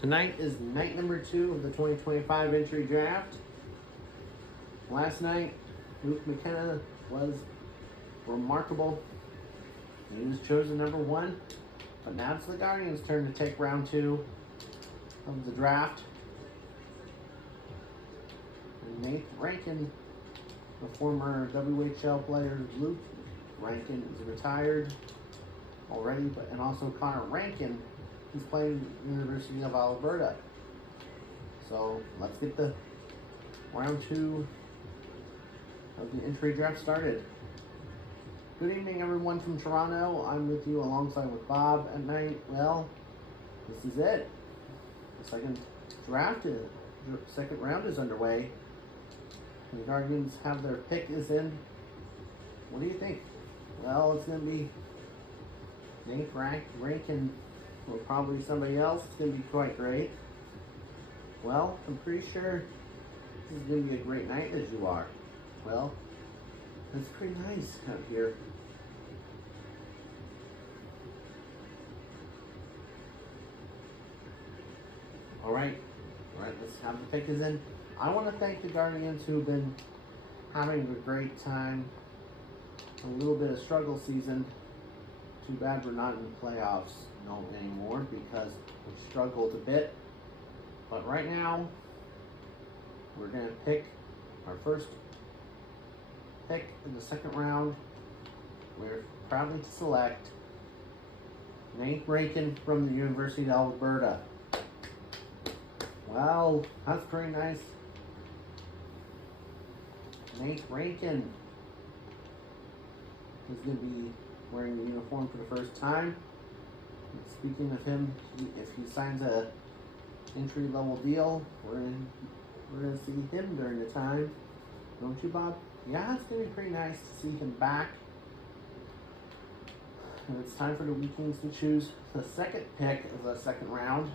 Tonight is night number 2 of the 2025 entry draft. Last night, Luke McKenna was remarkable. He was chosen number 1, but now it's the Guardians' turn to take round 2 of the draft. And Nate Rankin, the former WHL player Luke Rankin, is retired already, and also Connor Rankin, he's playing University of Alberta. So let's get the round 2 of the entry draft started. Good evening, everyone from Toronto. I'm with you alongside with Bob at night. Well, this is it. The second round is underway. The Guardians have their pick is in. What do you think? Well, it's going to be Nate Rankin or probably somebody else. It's going to be quite great. Well, I'm pretty sure this is going to be a great night as you are. Well, it's pretty nice out here. Alright, let's have the pick is in. I want to thank the Guardians who've been having a great time. A little bit of struggle season. Too bad we're not in the playoffs anymore because we struggled a bit. But right now, we're going to pick our first pick in the second round. We're proudly to select Nate Rankin from the University of Alberta. Well, that's pretty nice. Nate Rankin is going to be wearing the uniform for the first time. And speaking of him, if he signs a entry-level deal, we're going to see him during the time. Don't you, Bob? Yeah, it's going to be pretty nice to see him back. And it's time for the Wheat Kings to choose the second pick of the second round.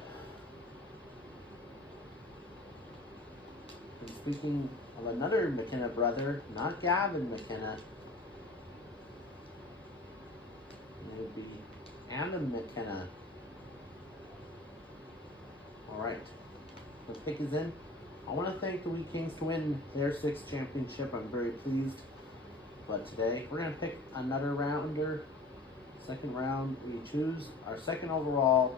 And speaking of another McKenna brother, not Gavin McKenna, it would be Adam McKenna. Alright, the pick is in. I want to thank the Wheat Kings to win their 6th championship. I'm very pleased. But today, we're going to pick another rounder. Second round, we choose our second overall.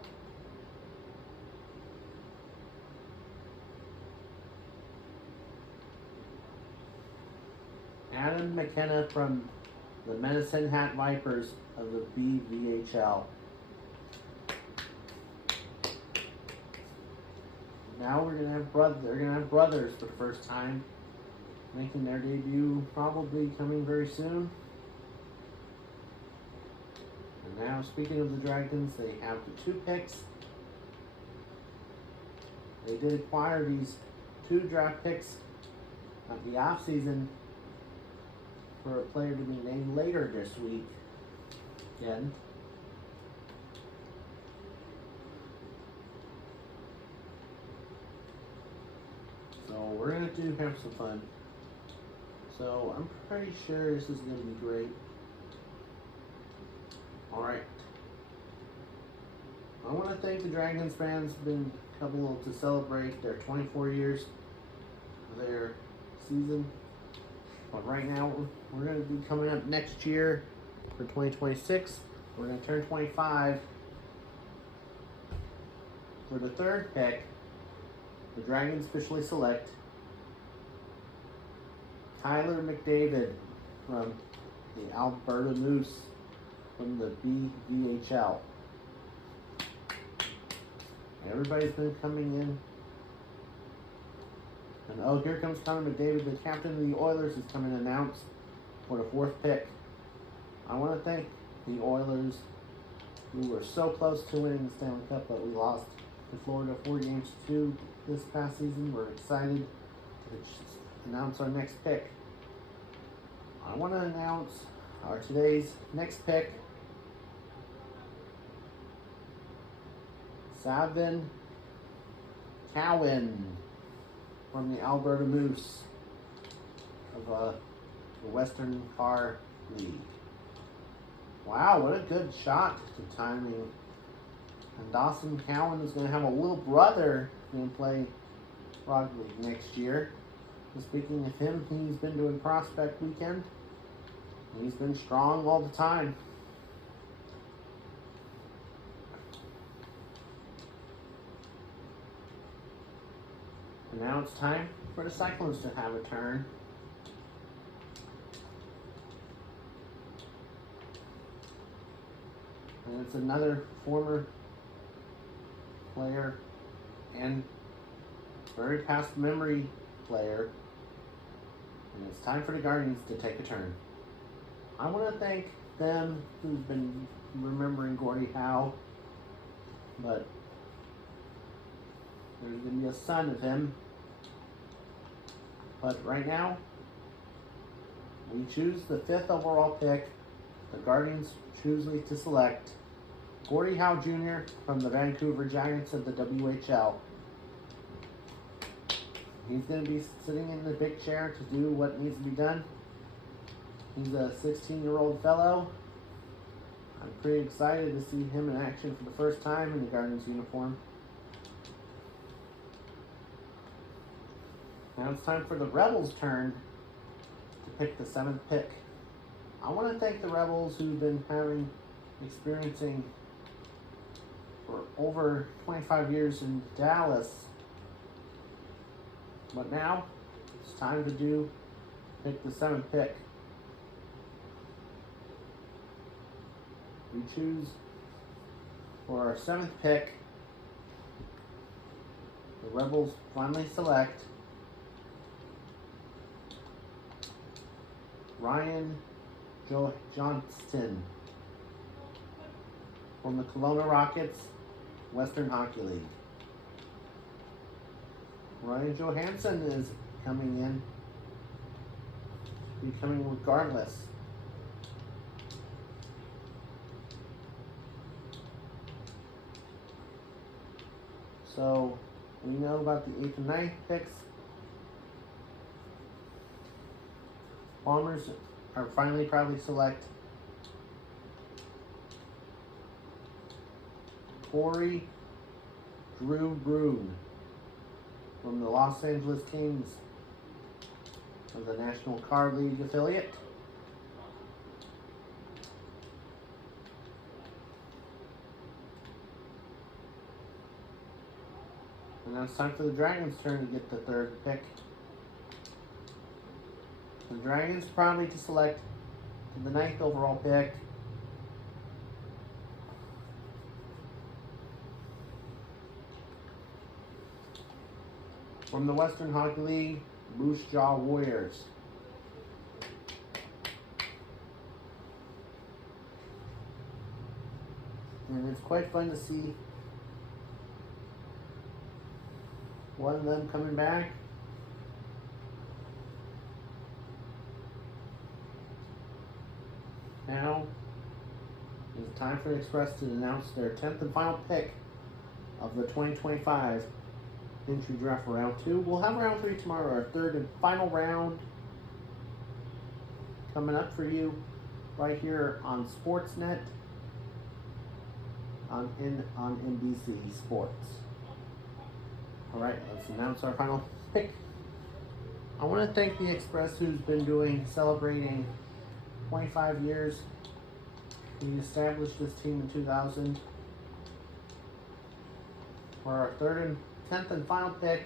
Adam McKenna from the Medicine Hat Vipers of the BVHL. Now they're gonna have brothers for the first time, making their debut, probably coming very soon. And now, speaking of the Dragons, they have the 2 picks. They did acquire these 2 draft picks at the offseason for a player to be named later this week. Again. So we're going to have some fun. So I'm pretty sure this is going to be great. Alright. I want to thank the Dragons fans. It's been a couple to celebrate their 24 years of their season. But right now, we're going to be coming up next year for 2026. We're going to turn 25. For the third pick, the Dragons officially select Tyler McDavid from the Alberta Moose from the BVHL. Everybody's been coming in. And oh, here comes Connor McDavid, the captain of the Oilers, is coming to announce for the 4th pick. I want to thank the Oilers, who were so close to winning the Stanley Cup, but we lost to Florida 4-2 this past season. We're excited to announce our next pick. I want to announce our today's next pick. Savin Cowan from the Alberta Moose of the Western Car League. Wow, what a good shot to timing And Dawson Cowan is going to have a little brother who's going to play Rugby League next year. And speaking of him, he's been doing Prospect Weekend. And he's been strong all the time. And now it's time for the Cyclones to have a turn. And it's another former player and very past memory player. And it's time for the Guardians to take a turn. I want to thank them who've been remembering Gordie Howe, but there's going to be a son of him. But right now, we choose the 5th overall pick. The Guardians choose to select Gordie Howe Jr. from the Vancouver Giants of the WHL. He's going to be sitting in the big chair to do what needs to be done. He's a 16-year-old fellow. I'm pretty excited to see him in action for the first time in the Guardians uniform. Now it's time for the Rebels' turn to pick the 7th pick. I want to thank the Rebels who've been experiencing for over 25 years in Dallas. But now it's time to pick the 7th pick. We choose for our 7th pick. The Rebels finally select Ryan Johnston from the Kelowna Rockets, Western Hockey League. Ryan Johansson is coming in. He's coming regardless. So we know about the 8th and 9th picks. Bombers are finally probably select Corey Drew Brune from the Los Angeles Kings of the National Car League affiliate. And now it's time for the Dragons' turn to get the 3rd pick. The Dragons probably to select the 9th overall pick from the Western Hockey League, Moose Jaw Warriors. And it's quite fun to see one of them coming back. Now it's time for the Express to announce their 10th and final pick of the 2025 entry draft for round 2. We'll have round 3 tomorrow, our 3rd and final round coming up for you right here on Sportsnet on NBC Sports. Alright, let's announce our final pick. I want to thank the Express who's been celebrating 25 years. We established this team in 2000. For our 3rd and 10th and final pick,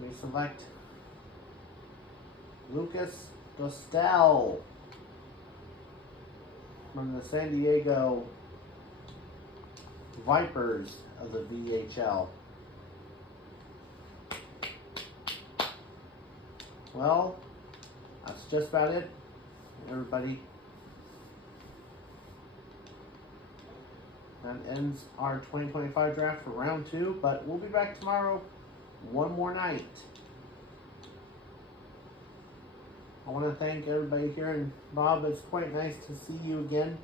we select Lucas Dostal from the San Diego Vipers of the VHL. Well, that's just about it, everybody. That ends our 2025 draft for round 2, but we'll be back tomorrow one more night. I want to thank everybody here, and Bob, it's quite nice to see you again.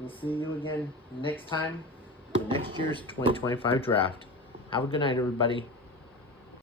We'll see you again next time for next year's 2025 draft. Have a good night, everybody.